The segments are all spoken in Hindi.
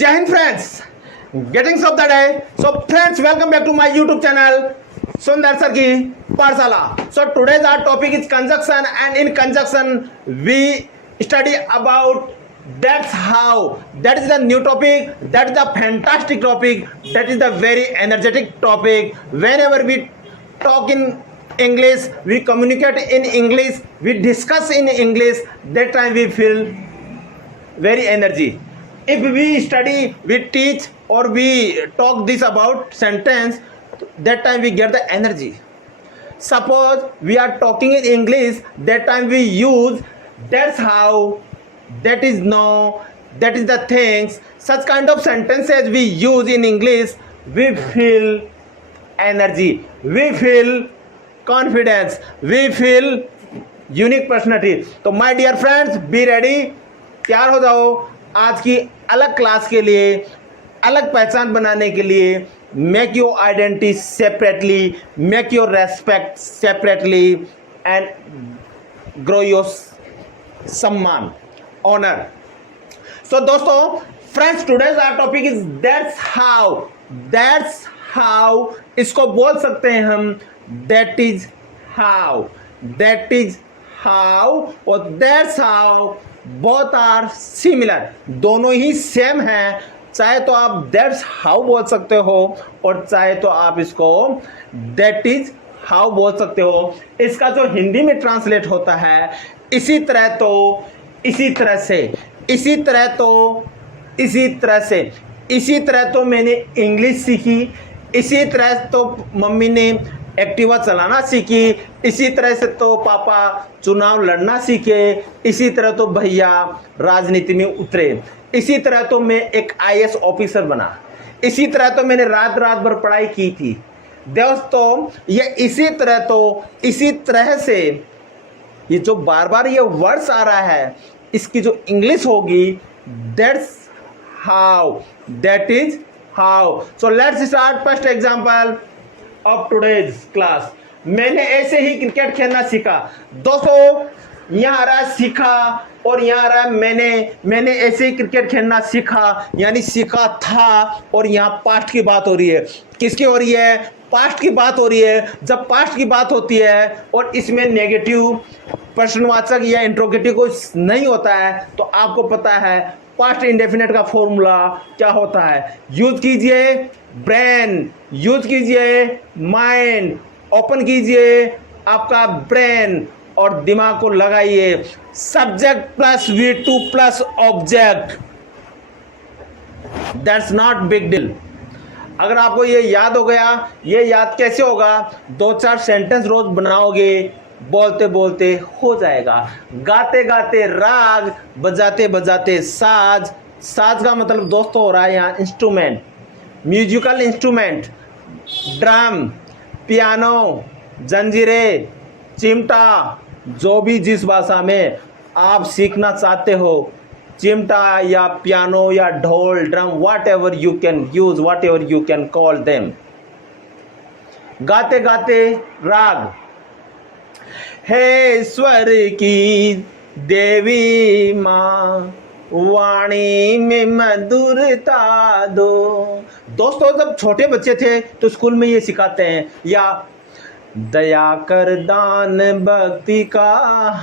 Jai Hind friends, greetings of the day. So friends, welcome back to my YouTube channel, Sundar Sir Ki Parsala. So today's our topic is conjunction, and in conjunction we study about that's how. That is the new topic. That is the fantastic topic. That is the very energetic topic. Whenever we talk in English, we communicate in English, we discuss in English, that time we feel very energy. If we study, we teach, or we talk this about sentence, that time we get the energy. Suppose we are talking in English, that time we use that's how, that is no, that is the things. Such kind of sentences we use in English, we feel energy, we feel confidence, we feel unique personality. तो my dear friends, be ready, तैयार हो जाओ आज की अलग क्लास के लिए, अलग पहचान बनाने के लिए. Make your identity separately, make your respect separately, and grow your सम्मान, ऑनर. सो दोस्तों, friends, today's our topic is that's how. That's how इसको बोल सकते हैं हम that is how, that is how और that's how. Both are similar, दोनों ही सेम हैं. चाहे तो आप दैट्स हाउ बोल सकते हो और चाहे तो आप इसको दैट इज हाउ बोल सकते हो. इसका जो हिंदी में ट्रांसलेट होता है, इसी तरह तो, इसी तरह से, इसी तरह तो, इसी तरह से, इसी तरह तो मैंने इंग्लिश सीखी, इसी तरह तो मम्मी ने एक्टिवा चलाना सीखी, इसी तरह से तो पापा चुनाव लड़ना सीखे, इसी तरह तो भैया राजनीति में उतरे, इसी तरह तो मैं एक आईएएस ऑफिसर बना, इसी तरह तो मैंने रात रात भर पढ़ाई की थी. दोस्तों, ये इसी तरह तो, इसी तरह से, ये जो बार बार ये वर्ड्स आ रहा है, इसकी जो इंग्लिश होगी that's how, that is how. So let's start first example of today's class. मैंने ऐसे ही क्रिकेट खेलना सीखा. दोस्तों, यहाँ आ रहा है सीखा और यहाँ आ रहा है मैंने ऐसे ही क्रिकेट खेलना सीखा, यानी सीखा था, और यहाँ पास्ट की बात हो रही है. किसकी हो रही है? पास्ट की बात हो रही है. जब पास्ट की बात होती है और इसमें नेगेटिव प्रश्नवाचक या इंट्रोगेटिव कुछ नहीं होता है, तो आपको पता है पास्ट इंडेफिनेट का फॉर्मूला क्या होता है. यूज कीजिए ब्रेन, यूज कीजिए माइंड, ओपन कीजिए आपका ब्रेन और दिमाग को लगाइए. Subject plus V2 plus object, that's not big deal. अगर आपको ये याद हो गया, ये याद कैसे होगा? 2-4 सेंटेंस रोज बनाओगे, बोलते बोलते हो जाएगा. गाते गाते राग, बजाते बजाते साज. साज का मतलब दोस्तों हो रहा है यहाँ instrument, musical instrument, drum, piano, जंजीरें, चिमटा, जो भी जिस भाषा में आप सीखना चाहते हो, चिमटा या पियानो या ढोल, drum, what ever you can use, what ever you can call them. गाते गाते राग. हे स्वर की देवी माँ, वाणी में मधुरता दो. दोस्तों, जब छोटे बच्चे थे तो स्कूल में ये सिखाते हैं, या दया कर दान भक्ति का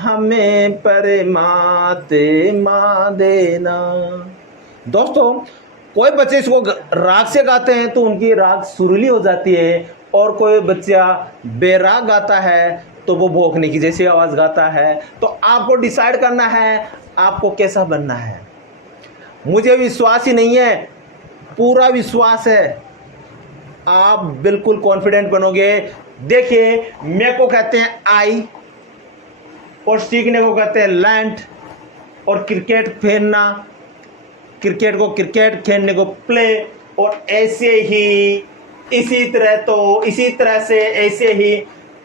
हमें परमात्मा देना. दोस्तों, कोई बच्चे इसको राग से गाते हैं तो उनकी राग सुरीली हो जाती है, और कोई बच्चा बेराग गाता है तो वो भौंकने की जैसी आवाज गाता है. तो आपको डिसाइड करना है आपको कैसा बनना है. मुझे विश्वास ही नहीं है, पूरा विश्वास है आप बिल्कुल कॉन्फिडेंट बनोगे. देखिए, मेरे को कहते हैं आई, और सीखने को कहते हैं लैंड, और क्रिकेट खेलना, क्रिकेट को क्रिकेट खेलने को प्ले, और ऐसे ही, इसी तरह तो, इसी तरह से, ऐसे ही.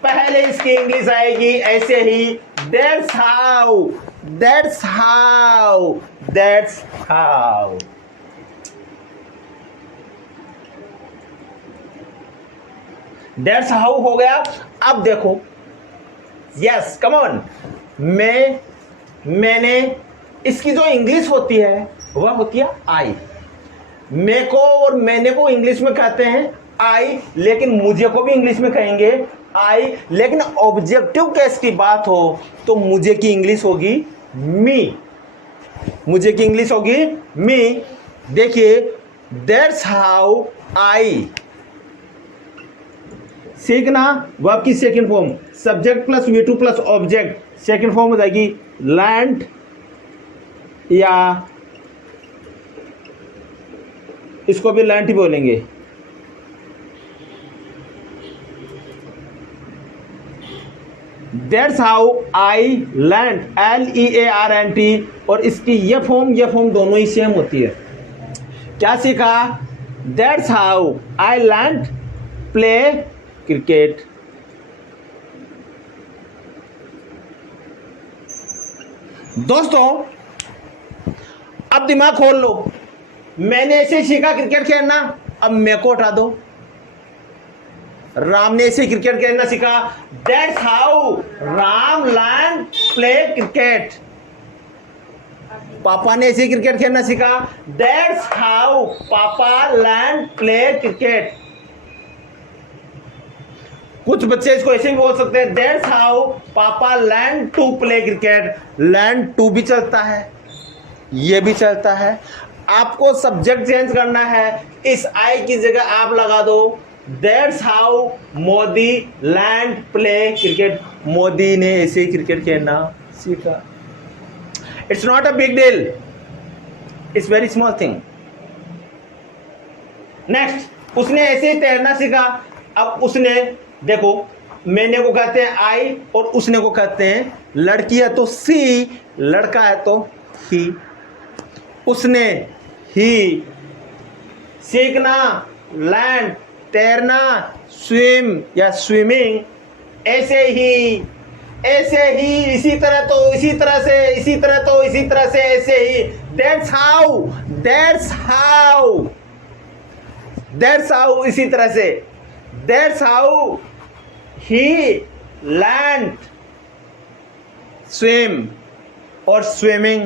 पहले इसकी इंग्लिश आएगी ऐसे ही, that's how, that's how, that's how. That's how हो गया. अब देखो, यस कम ऑन, मैंने, इसकी जो इंग्लिश होती है वह होती है आई. मैं को और मैंने को इंग्लिश में कहते हैं आई, लेकिन मुझे को भी इंग्लिश में कहेंगे आई, लेकिन ऑब्जेक्टिव केस की बात हो तो मुझे की इंग्लिश होगी मी, मुझे की इंग्लिश होगी मी। देखिए दैट्स हाउ आई, सीखना वर्ब की second form subject plus V2 plus object, second form हो जाएगी लर्नड, या इसको भी लर्नड ही बोलेंगे। That's how I learned, LEARNT, और इसकी ये फॉर्म दोनों ही सेम होती है। क्या सीखा? That's how I learned play cricket. दोस्तों अब दिमाग खोल लो, मैंने ऐसे सीखा क्रिकेट खेलना, अब मैं को हटा दो। राम ने ऐसे क्रिकेट खेलना सीखा, that's how Ram learn play cricket. पापा ने ऐसे क्रिकेट खेलना सीखा, that's how papa learn play cricket. कुछ बच्चे इसको ऐसे भी बोल सकते हैं, that's how papa learn to play cricket. Learn to भी चलता है, ये भी चलता है। आपको सब्जेक्ट चेंज करना है, इस आई की जगह आप लगा दो that's how Modi learn play cricket. Modi ने ऐसे क्रिकेट खेलना सीखा। It's not a big deal, it's very small thing. Next, उसने ऐसे ही तैरना सीखा। अब उसने, देखो मैंने को कहते हैं आई और उसने को कहते हैं लड़की है तो सी, लड़का है तो ही। उसने ही, सीखना लैंड, तैरना स्विम या स्विमिंग, ऐसे ही इसी तरह तो इसी तरह से, इसी तरह तो इसी तरह से, ऐसे ही। दैट्स हाउ इसी तरह से। That's how he learned swim or swimming,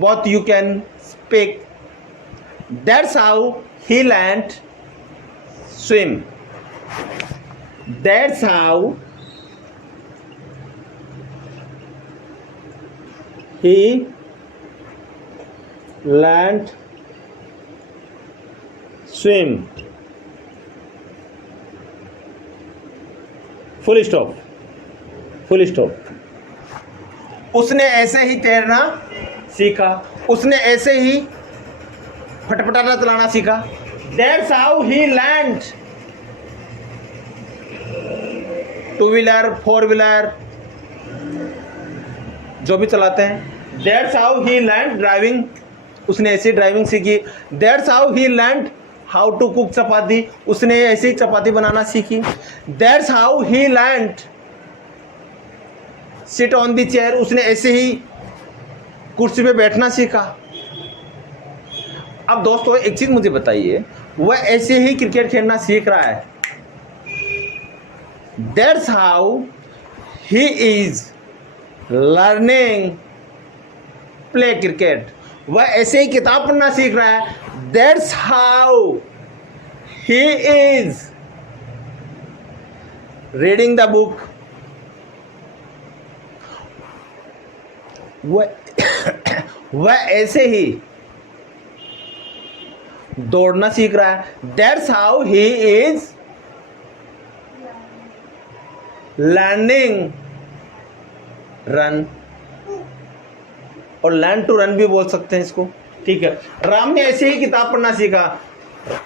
both you can speak. That's how he learned swim. That's how he learned swim. Full stop. उसने ऐसे ही तैरना सीखा, उसने ऐसे ही फटफटाना चलाना सीखा। That's how he learned two wheeler, four wheeler जो भी चलाते हैं। That's how he learned driving, उसने ऐसी ड्राइविंग सीखी। That's how he learned how to cook chapati, उसने ऐसे ही चपाती बनाना सीखी। That's how he learned sit on the chair, उसने ऐसे ही कुर्सी पे बैठना सीखा। अब दोस्तों एक चीज मुझे बताइए, वह ऐसे ही क्रिकेट खेलना सीख रहा है। That's how he is learning play cricket, वह ऐसे ही किताब पढ़ना सीख रहा है। That's how he is reading the book, वह ऐसे ही दौड़ना सीख रहा है। That's how he is learning run, और लर्न टू रन भी बोल सकते हैं इसको, ठीक है। राम ने ऐसे ही किताब पढ़ना सीखा,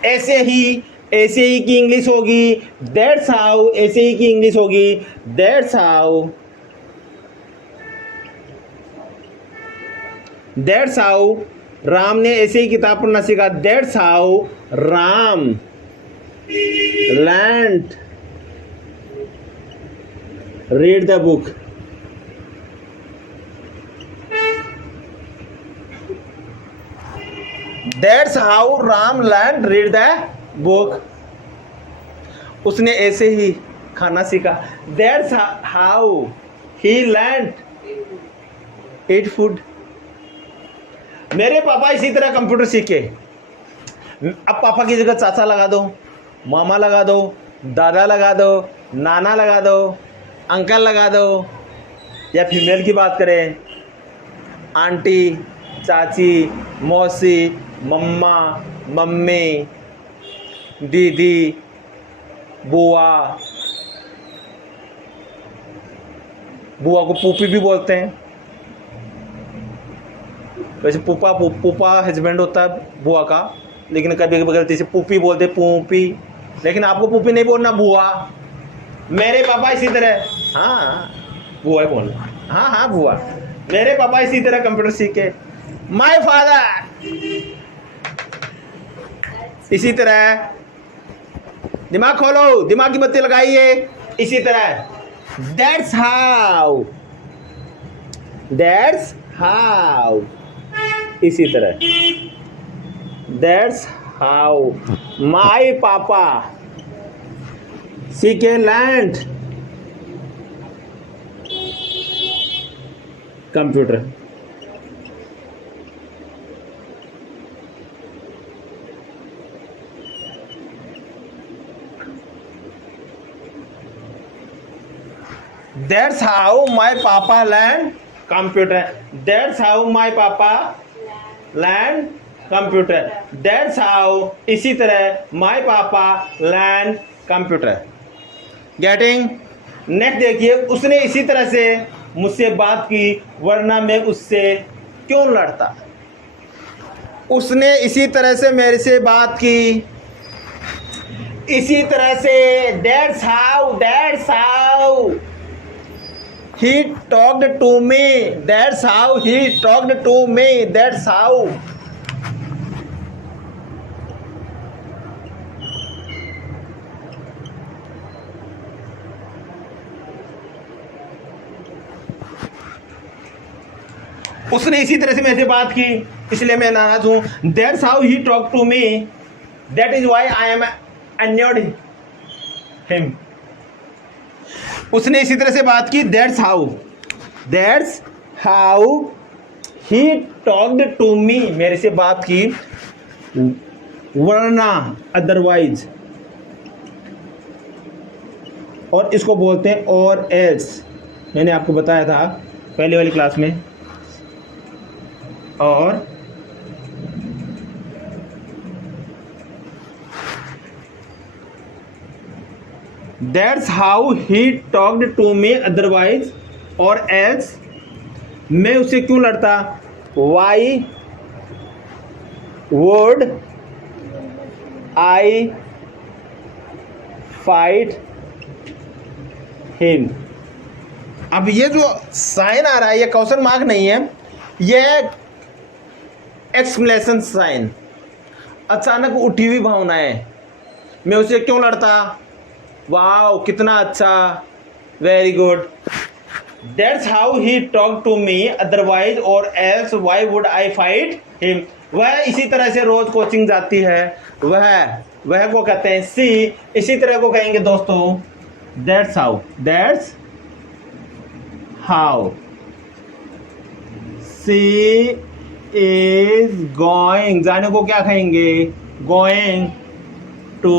ऐसे ही की इंग्लिश होगी दैट्स हाउ, ऐसे ही की इंग्लिश होगी that's how. That's how Ram ने ऐसे ही किताब पढ़ना सीखा। That's how Ram learned read the book. That's how Ram learned read the book. उसने ऐसे ही खाना सीखा। That's how he learned eat food. मेरे पापा इसी तरह कंप्यूटर सीखे। अब पापा की जगह चाचा लगा दो, मामा लगा दो, दादा लगा दो, नाना लगा दो, अंकल लगा दो, या फीमेल की बात करें आंटी, चाची, मौसी, मम्मा, मम्मी, दीदी, बुआ। बुआ को पूपी भी बोलते हैं। वैसे पूपा हस्बैंड होता है बुआ का, लेकिन कभी कभी गलती से पूपी बोलते, पूपी। लेकिन आपको पूपी नहीं बोलना, बुआ। मेरे पापा इसी तरह, हाँ बुआ ही बोलना, हाँ हाँ बुआ। मेरे पापा इसी तरह कंप्यूटर सीखे। माय फादर इसी तरह। दिमाग खोलो, दिमाग की बत्ती लगाइए, इसी तरह। दैट्स हाउ इसी तरह। दैट्स हाउ माय पापा सीखे land computer. That's how my papa learned computer. That's how my papa learned computer. That's how इसी तरह my papa learned computer. Getting? Next देखिए, उसने इसी तरह से मुझसे बात की, वरना मैं उससे क्यों लड़ता। उसने इसी तरह से मेरे से बात की, इसी तरह से। That's how he talked to me. That's how he talked to me. That's how. उसने इसी तरह से मेरे से बात की, इसलिए मैं नाराज हूं। That's how he talked to me. That is why I am annoyed him. उसने इसी तरह से बात की। That's how he talked to me. मेरे से बात की, वरना अदरवाइज, और इसको बोलते हैं और एल्स। मैंने आपको बताया था पहले वाली क्लास में। और That's how he talked to me otherwise or else. मैं उससे क्यों लड़ता? Why would I fight him? अब ये जो साइन आ रहा है, ये क्वेश्चन मार्क नहीं है, ये एक्सक्लेमेशन साइन। अचानक उठी हुई भावनाएं। मैं उससे क्यों लड़ता? वाओ कितना अच्छा, very good. That's how he talked to me otherwise or else why would I fight him. वह इसी तरह से रोज कोचिंग जाती है, वह को कहते हैं सी। इसी तरह को कहेंगे दोस्तों that's how she is going, जाने को क्या कहेंगे? going to।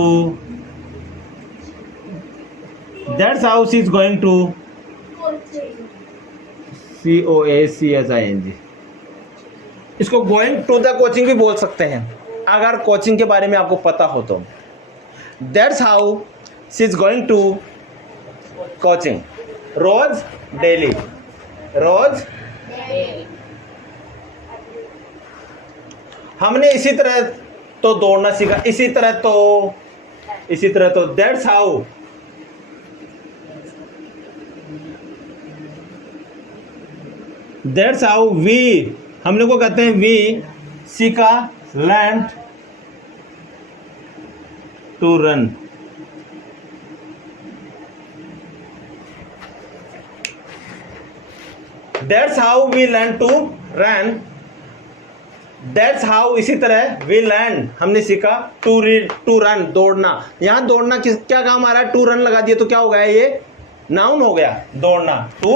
That's how she is going to COACHING। इसको गोइंग टू द कोचिंग भी बोल सकते हैं, अगर कोचिंग के बारे में आपको पता हो तो। That's how she is going to coaching. रोज, डेली, रोज। हमने इसी तरह तो दौड़ना सीखा, इसी तरह तो। That's how we, हम लोग को कहते हैं we सीखा learned to run। That's how we learn to run। That's how इसी तरह we learn, हमने सीखा to read, to run, दौड़ना। यहाँ दौड़ना क्या काम आ रहा है? to run लगा दिया तो क्या हो गया? ये नाउन हो गया, दौड़ना, to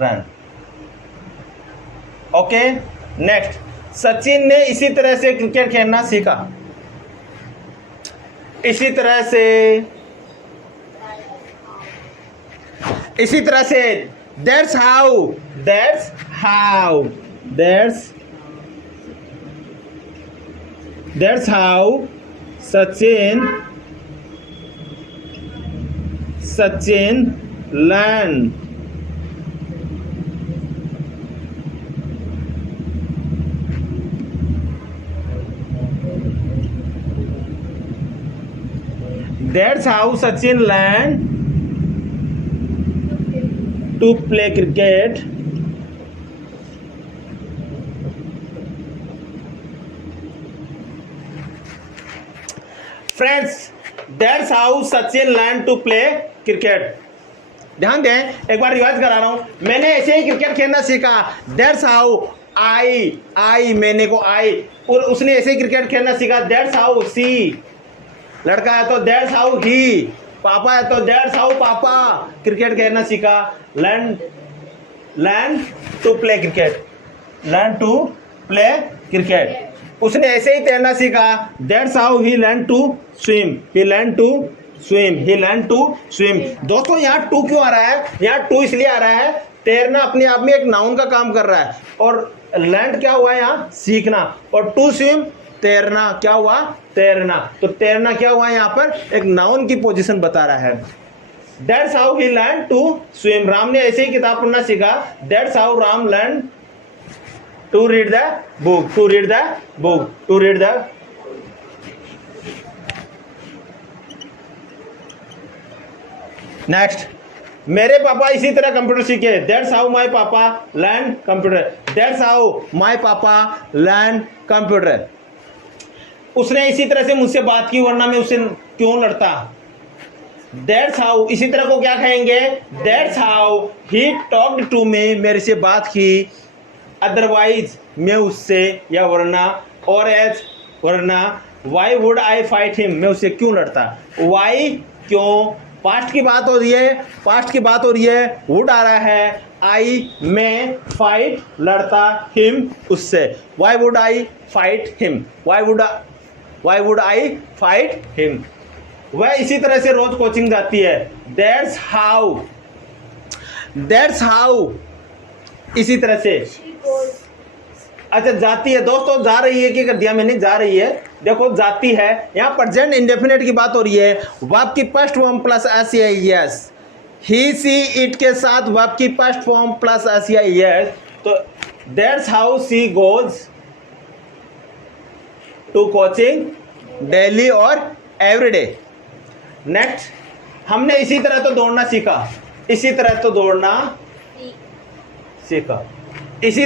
run। Okay next, Sachin ने इसी तरह से क्रिकेट खेलना सीखा। इसी तरह से that's how Sachin learn to play cricket. Friends, that's how Sachin learned to play cricket. ध्यान दें, एक बार रिवाइज करा रहा हूं, मैंने ऐसे ही क्रिकेट खेलना सीखा. That's how I मैंने को I, और उसने ऐसे ही क्रिकेट खेलना सीखा. That's how she, लड़का है तो that's how he, पापा है तो that's how पापा क्रिकेट खेलना सीखा. learn to play cricket. उसने ऐसे ही तैरना सीखा. that's how he learned to swim. दोस्तों यहाँ टू क्यों आ रहा है? यहाँ टू इसलिए आ रहा है, तैरना अपने आप में एक नाउन का काम कर रहा है, और लर्न क्या हुआ यहाँ? सीखना. और टू स्विम तैरना, क्या हुआ? तैरना. तो तैरना क्या हुआ यहाँ पर? एक नाउन की पोजीशन बता रहा है. That's how he learned to swim. Ram ने ऐसे ही किताब पढ़ना सीखा. That's how Ram learned to read the book. Next, मेरे पापा इसी तरह कंप्यूटर सीखे. That's how my papa learned computer. उसने इसी तरह से मुझसे बात की, वरना मैं उससे क्यों लड़ता? That's how, इसी तरह को क्या कहेंगे? That's how he talked to me, मेरे से बात की. Otherwise, मैं उससे, या वरना, or else, वरना. Why would I fight him, मैं उससे क्यों लड़ता? Why, क्यों. पास्ट की बात हो रही है, वुड आ रहा है. आई, मैं, फाइट, लड़ता, हिम, उससे. Why would I fight him, वह इसी तरह से रोज कोचिंग जाती है. दैट्स हाउ इसी तरह से. अच्छा, जाती है दोस्तों, जा रही है, क्या कर दिया मैंने? जा रही है. देखो जाती है, यहाँ प्रेजेंट इंडेफिनिट की बात हो रही है. वर्ब की फर्स्ट फॉर्म प्लस एस या एस. ही, सी, इट के साथ वर्ब की फर्स्ट फॉर्म प्लस एस या एस. तो that's how she goes to coaching daily और एवरीडे. नेक्स्ट, हमने इसी तरह तो दौड़ना सीखा. इसी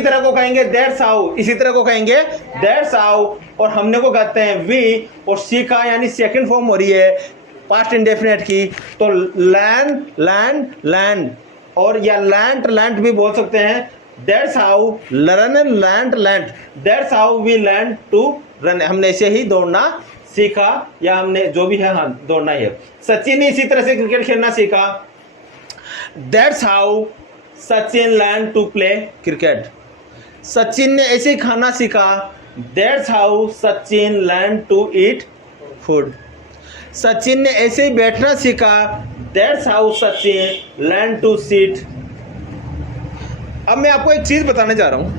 तरह को कहेंगे दैट्स हाउ. दैट्स हाउ, और हमने को कहते हैं वी, और सीखा यानी सेकंड फॉर्म हो रही है पास्ट इंडेफिनिट की. तो लर्न, और या लर्नट भी बोल सकते हैं. That's how learn. That's how we learn to run. हमने ऐसे ही दौड़ना सीखा, या हमने जो भी है, हाँ, दौड़ना ही है. सचिन ने इसी तरह से क्रिकेट खेलना सीखा. That's how Sachin learn to play cricket. Sachin ने ऐसे ही खाना सीखा. That's how Sachin learn to eat food. Sachin ने ऐसे ही बैठना सीखा. That's how Sachin learn to sit. अब मैं आपको एक चीज बताने जा रहा हूं.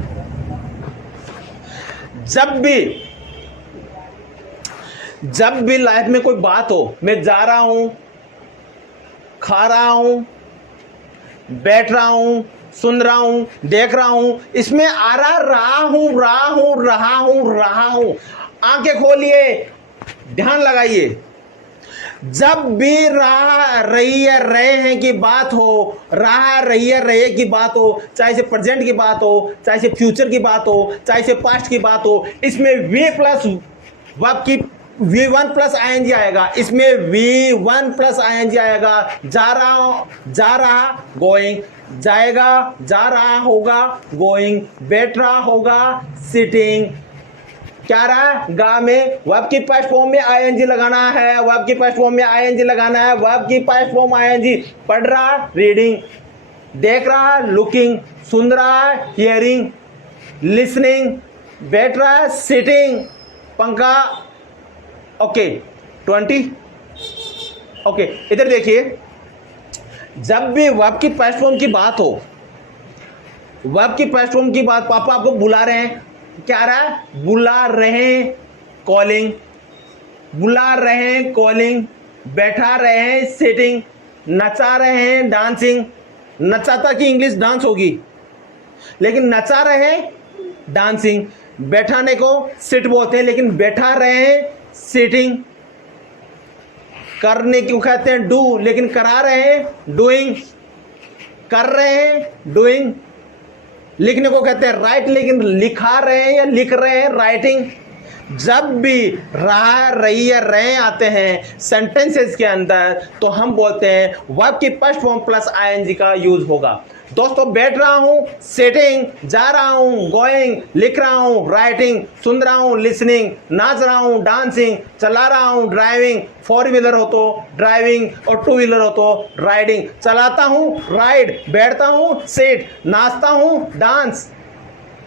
जब भी लाइफ में कोई बात हो, मैं जा रहा हूं, खा रहा हूं, बैठ रहा हूं, सुन रहा हूं, देख रहा हूं, इसमें आ रहा हूं. आंखें खोलिए, ध्यान लगाइए. जब भी रहे हैं की बात हो, रहे की बात हो, चाहे से प्रेजेंट की बात हो, चाहे से फ्यूचर की बात हो, चाहे से पास्ट की बात हो, इसमें वी प्लस वर्ब की V1 प्लस ING आएगा. इसमें V1 प्लस ING आएगा. जा रहा गोइंग, जाएगा, जा रहा होगा गोइंग, बैठ रहा होगा सिटिंग. क्या रहा? गा में वर्ब की फर्स्ट फॉर्म में ING लगाना है. वर्ब की फर्स्ट फॉर्म ING. पढ़ रहा रीडिंग, देख रहा लुकिंग, सुन रहा हियरिंग, लिसनिंग, बैठ रहा सिटिंग, पंखा. ओके, 20 ओके, इधर देखिए, जब भी वर्ब की पास्ट फॉर्म की बात हो, वर्ब की पास्ट फॉर्म की बात, पापा आपको बुला रहे हैं, क्या आ रहा है? बुला रहे हैं, कॉलिंग, बुला रहे हैं कॉलिंग, बैठा रहे हैं सिटिंग, नचा रहे हैं डांसिंग। नचाता की इंग्लिश डांस होगी, लेकिन नचा रहे हैं डांसिंग। बैठाने को सिट बोलते हैं, लेकिन बैठा रहे हैं सिटिंग। करने को कहते हैं डू, लेकिन करा रहे हैं डूइंग। कर रहे हैं डूइंग। लिखने को कहते हैं राइट, लेकिन लिखा रहे हैं या लिख रहे हैं राइटिंग। जब भी रहा, रही या रहे आते हैं सेंटेंसेस के अंदर, तो हम बोलते हैं वर्ब की फर्स्ट फॉर्म प्लस आईएनजी का यूज होगा। दोस्तों, बैठ रहा हूं सिटिंग, जा रहा हूं गोइंग, लिख रहा हूं राइटिंग, सुन रहा हूं लिसनिंग, नाच रहा हूं डांसिंग, चला रहा हूं ड्राइविंग, 4 व्हीलर हो तो ड्राइविंग और 2 व्हीलर हो तो राइडिंग। चलाता हूं राइड, बैठता हूं सिट, नाचता हूं डांस।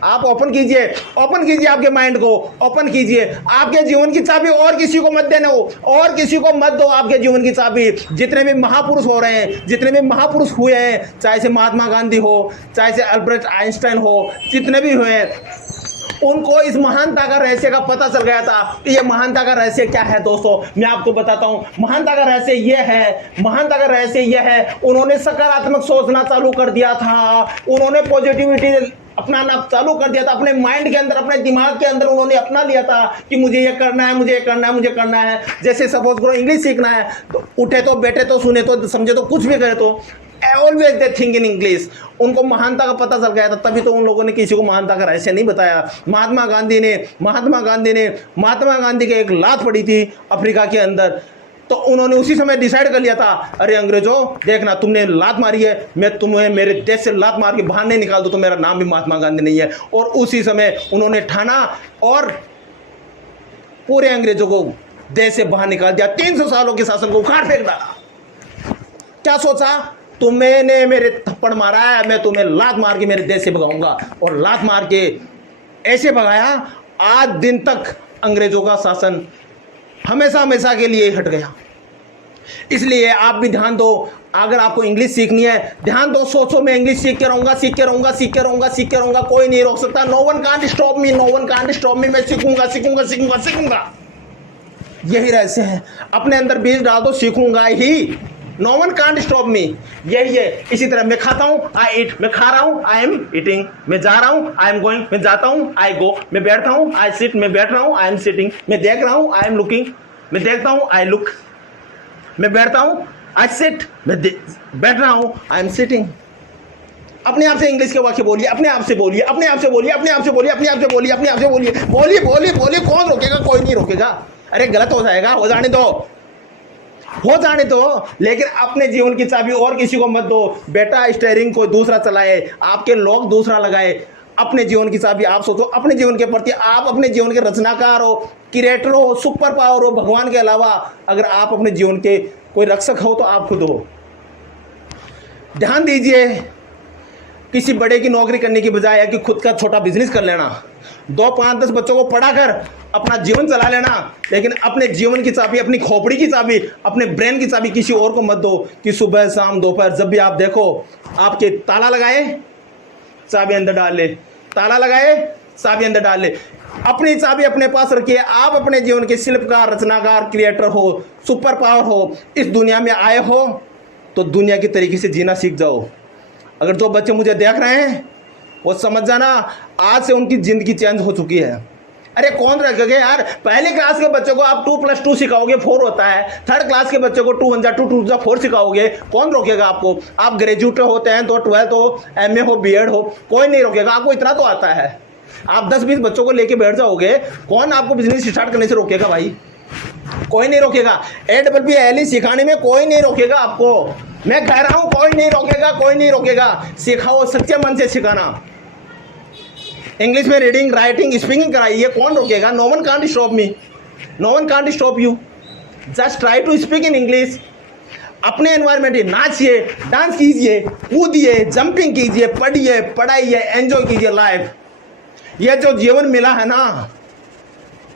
आप ओपन कीजिए, ओपन कीजिए आपके माइंड को, ओपन कीजिए। आपके जीवन की चाबी और किसी को मत देना हो, और किसी को मत दो आपके जीवन की चाबी। जितने भी महापुरुष हो रहे हैं, जितने भी महापुरुष हुए हैं, चाहे से महात्मा गांधी हो, चाहे से अल्बर्ट आइंस्टाइन हो, जितने भी हुए हैं, उनको इस महानता का रहस्य का पता चल गया था। ये महानता का रहस्य क्या है दोस्तों, मैं आपको बताता हूं। महानता का रहस्य ये है, महानता का रहस्य ये है, उन्होंने सकारात्मक सोचना चालू कर दिया था। उन्होंने पॉजिटिविटी अपनाना चालू कर दिया था। अपने माइंड के अंदर, अपने दिमाग के अंदर उन्होंने अपना लिया था कि मुझे ये करना है, मुझे ये करना है, मुझे करना है। जैसे सपोज करो इंग्लिश सीखना है, तो उठे तो बैठे तो सुने तो समझे तो कुछ भी करे तो always they think in English. उनको महानता का पता चल गया था, तभी तो उन लोगों ने किसी को महानता का रहस्य नहीं बताया। महात्मा गांधी के एक लात पड़ी थी अफ्रीका के अंदर, तो उन्होंने उसी समय डिसाइड कर लिया था, अरे अंग्रेजों देखना, तुमने लात मारी है, मैं तुम्हें मेरे देश से लात मार के बाहर नहीं निकाल दूं तो मेरा नाम भी महात्मा गांधी नहीं है। और उसी समय उन्होंने ठाना और पूरे अंग्रेजों को देश से बाहर निकाल दिया। 300 सालों के शासन को उखाड़ फेंक डाला। क्या सोचा? तुमने मेरे थप्पड़ मारा है, मैं तुम्हें लात मार के मेरे देश से भगाऊंगा। और लात मार के ऐसे भगाया, आज दिन तक अंग्रेजों का शासन हमेशा हमेशा के लिए हट गया। इसलिए आप भी ध्यान दो, अगर आपको इंग्लिश सीखनी है, ध्यान दो, सोचो मैं इंग्लिश सीख के रहूंगा, सीख के रहूंगा, सीख के रहूंगा, सीख के रहूंगा, कोई नहीं रोक सकता। No one can't stop me, no one can't stop me. मैं सीखूंगा, सीखूंगा, सीखूंगा, सीखूंगा। यही रहस्य है। अपने अंदर बीज डाल दो, सीखूंगा ही। No one can't stop me, यही है। इसी तरह मैं खाता हूं, आई ईट, मैं खा रहा हूं, आई एम ईटिंग। मैं जा रहा हूं, आई एम गोइंग, मैं जाता हूं, आई गो। मैं बैठता हूं, आई सिट, मैं बैठ रहा हूं, आई एम सिटिंग। मैं देख रहा हूं, आई एम लुकिंग, मैं देखता हूं, आई लुक। मैं बैठता हूं, आई सिट, मैं बैठ रहा हूं, आई एम सिटिंग। अपने आप से इंग्लिश के वाक्य बोलिए, अपने आप से बोलिए, अपने आप से बोलिए, अपने आप से बोलिए, अपने आप से बोलिए, अपने आप से बोलिए, बोलिए बोलिए बोलिए। कौन रोकेगा? कोई नहीं रोकेगा। अरे गलत हो जाएगा, हो जाने दो, हो जाने दो, लेकिन अपने जीवन की चाबी और किसी को मत दो। बेटा स्टीयरिंग कोई दूसरा चलाए, आपके लोग दूसरा लगाए। अपने जीवन की चाबी आप सोचो, अपने जीवन के प्रति आप अपने जीवन के रचनाकार हो, क्रिएटर हो, सुपर पावर हो। भगवान के अलावा अगर आप अपने जीवन के कोई रक्षक हो तो आप खुद हो। ध्यान दीजिए, किसी बड़े की नौकरी करने की बजाय कि खुद का छोटा बिजनेस कर लेना, 2, 5, 10 बच्चों को पढ़ाकर अपना जीवन चला लेना। लेकिन अपने जीवन की चाबी, अपनी खोपड़ी की चाबी, अपने ब्रेन की चाबी किसी और को मत दो कि सुबह शाम दोपहर जब भी आप देखो, आपके ताला लगाए चाबी अंदर डाल ले, ताला लगाए चाबी अंदर डाल ले। अपनी चाबी अपने पास रखिए। आप अपने जीवन के शिल्पकार, रचनाकार, क्रिएटर हो, सुपर पावर हो। इस दुनिया में आए हो तो दुनिया की तरीके से जीना सीख जाओ। अगर जो बच्चे मुझे देख रहे हैं वो समझ जाना, आज से उनकी जिंदगी चेंज हो चुकी है। अरे कौन रखेगा यार? पहली क्लास के बच्चों को आप 2+2 सिखाओगे, 4 होता है। 3rd क्लास के बच्चों को 2 1 2 2 4 सिखाओगे, कौन रोकेगा आपको? आप ग्रेजुएट होते हैं तो 12th हो, MA हो, BEd हो, कोई नहीं रोकेगा। आपको इतना तो आता है। आप 10-20 बच्चों को लेके बैठ जाओगे, कौन आपको बिजनेस स्टार्ट करने से रोकेगा भाई? कोई नहीं रोकेगा। ALL सिखाने में कोई नहीं रोकेगा आपको। मैं कह रहा हूं कोई नहीं रोकेगा, कोई नहीं रोकेगा। सिखाओ, सच्चे मन से सिखाना। इंग्लिश में रीडिंग, राइटिंग, स्पीकिंग कराइए, कौन रोकेगा? No one can't stop me, no one can't stop you. Just try to speak in English. अपने एनवायरमेंट में नाचिए, डांस कीजिए, कूदिए, जंपिंग कीजिए, पढ़िए, पढ़ाइए, एंजॉय कीजिए लाइफ। ये जो जीवन मिला है ना,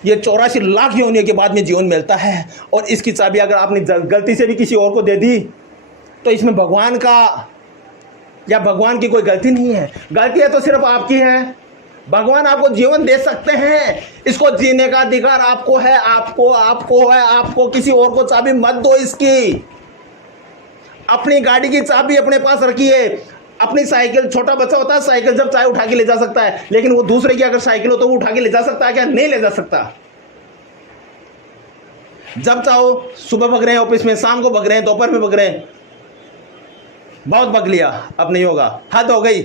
ये 84 लाख योनियों के बाद में जीवन मिलता है। और इसकी चाबी अगर आपने गलती से भी किसी और को दे दी तो इसमें भगवान का या भगवान की कोई गलती नहीं है, गलती है तो सिर्फ आपकी है। भगवान आपको जीवन दे सकते हैं, इसको जीने का अधिकार आपको है, आपको किसी और को चाबी मत दो इसकी। अपनी गाड़ी की चाबी अपने पास रखिए। अपनी साइकिल, छोटा बच्चा होता है साइकिल जब चाहे उठा के ले जा सकता है, लेकिन वो दूसरे की अगर साइकिल हो तो वो उठा के ले जा सकता है क्या? नहीं ले जा सकता। जब चाहो सुबह भग रहे हैं ऑफिस में, शाम को भग रहे हैं, दोपहर में भग रहे हैं, बहुत भग लिया, अब नहीं होगा, हद हो गई,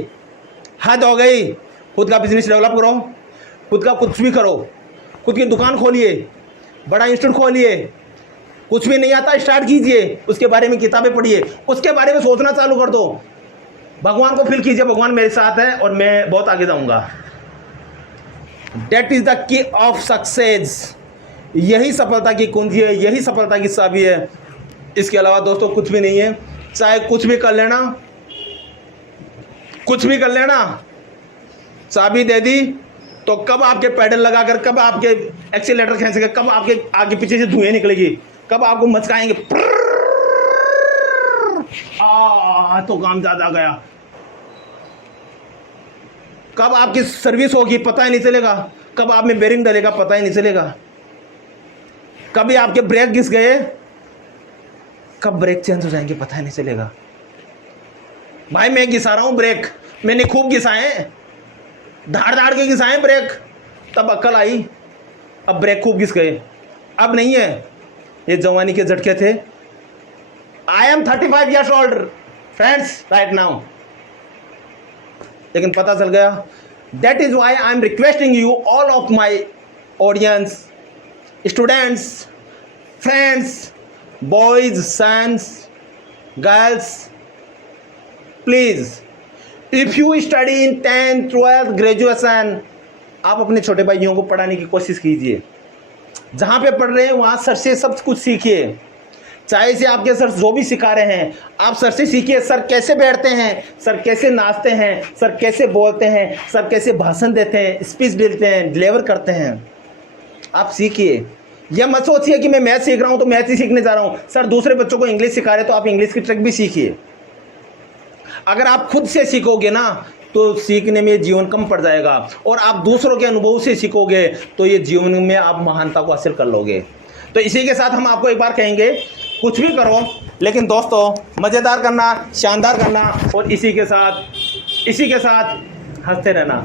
हद हो गई। खुद का बिजनेस डेवलप करो, खुद का कुछ भी करो, खुद की दुकान खोलिए, बड़ा इंस्टीट्यूट खोलिए, कुछ भी नहीं आता स्टार्ट कीजिए, उसके बारे में किताबें पढ़िए, उसके बारे में सोचना चालू कर दो, भगवान को फील कीजिए भगवान मेरे साथ है और मैं बहुत आगे जाऊंगा। That is the key of success. यही सफलता की कुंजी है, यही सफलता की चाबी है। इसके अलावा दोस्तों कुछ भी नहीं है। चाहे कुछ भी कर लेना, कुछ भी कर लेना, चाबी दे दी तो कब आपके पैडल लगाकर, कब आपके एक्सीलेटर खींचेंगे, कब आपके आगे पीछे से धुएं निकलेगी, कब आपको मचकाएंगे, तो काम ज्यादा गया, कब आपकी सर्विस होगी पता ही नहीं चलेगा, कब आप में बेरिंग डलेगा पता ही नहीं चलेगा, कभी आपके ब्रेक घिस गए, कब ब्रेक चेंज हो जाएंगे पता ही नहीं चलेगा। भाई मैं घिसा रहा हूं ब्रेक, मैंने खूब घिसाए, धाड़ धाड़ के घिसाए ब्रेक, तब अक्ल आई, अब ब्रेक खूब घिस गए, अब नहीं है, ये जवानी के झटके थे। I am 35 years old friends right now, लेकिन पता चल गया। That is why I am requesting you all of my audience, students, friends, boys, sons, girls, please if you study in 10th 12th graduation, आप अपने छोटे भाइयों को पढ़ाने की कोशिश कीजिए। जहां पे पढ़ रहे हैं वहां सर से सब कुछ सीखिए, चाहे से आपके सर जो भी सिखा रहे हैं आप सर से सीखिए। सर कैसे बैठते हैं, सर कैसे नाचते हैं, सर कैसे बोलते हैं, सर कैसे भाषण देते हैं, स्पीच देते हैं, डिलीवर करते हैं, आप सीखिए। यह मत सोचिए कि मैं मैथ सीख रहा हूं तो मैथ ही सीखने जा रहा हूं। सर दूसरे बच्चों को इंग्लिश सिखा रहे तो आप इंग्लिश की ट्रिक भी सीखिए। अगर आप खुद से सीखोगे ना तो सीखने में जीवन कम पड़ जाएगा, और आप दूसरों के अनुभव से सीखोगे तो ये जीवन में आप महानता को हासिल कर लोगे। तो इसी के साथ हम आपको एक बार कहेंगे, कुछ भी करो लेकिन दोस्तों मज़ेदार करना, शानदार करना, और इसी के साथ हंसते रहना,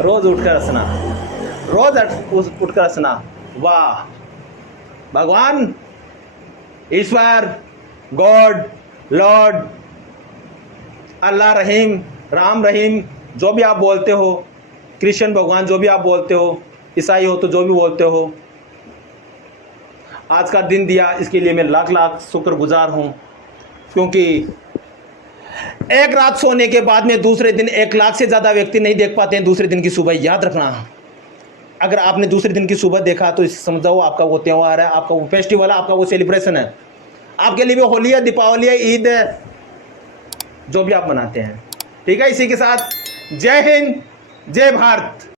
रोज़ उठकर हंसना, रोज़ उठकर हंसना। वाह, भगवान, ईश्वर, गॉड, लॉर्ड, अल्लाह रहीम, राम रहीम, जो भी आप बोलते हो, कृष्ण भगवान जो भी आप बोलते हो, ईसाई हो तो जो भी बोलते हो, आज का दिन दिया इसके लिए मैं लाख लाख शुक्रगुजार हूँ। क्योंकि एक रात सोने के बाद में दूसरे दिन 1 लाख से ज़्यादा व्यक्ति नहीं देख पाते हैं दूसरे दिन की सुबह। याद रखना, अगर आपने दूसरे दिन की सुबह देखा तो समझो आपका वो त्यौहार है, आपका वो फेस्टिवल है, आपका वो सेलिब्रेशन है, आपके लिए वो होली है, दीपावली है, ईद है, जो भी आप मनाते हैं। ठीक है, इसी के साथ जय हिंद, जय भारत।